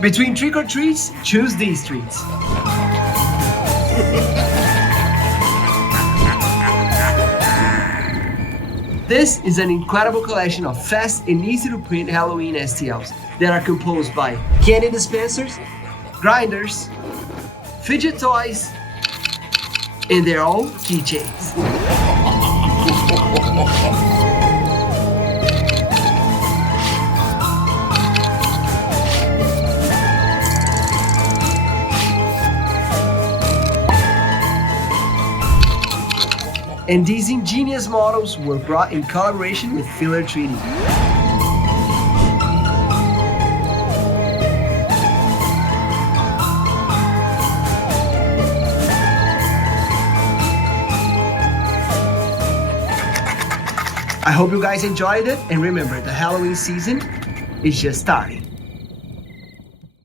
Between trick or treats, choose these treats. This is an incredible collection of fast and easy to print Halloween STLs that are composed by candy dispensers, grinders, fidget toys, and their own keychains. And these ingenious models were brought in collaboration with Filar3D. I hope you guys enjoyed it, and remember, the Halloween season is just starting.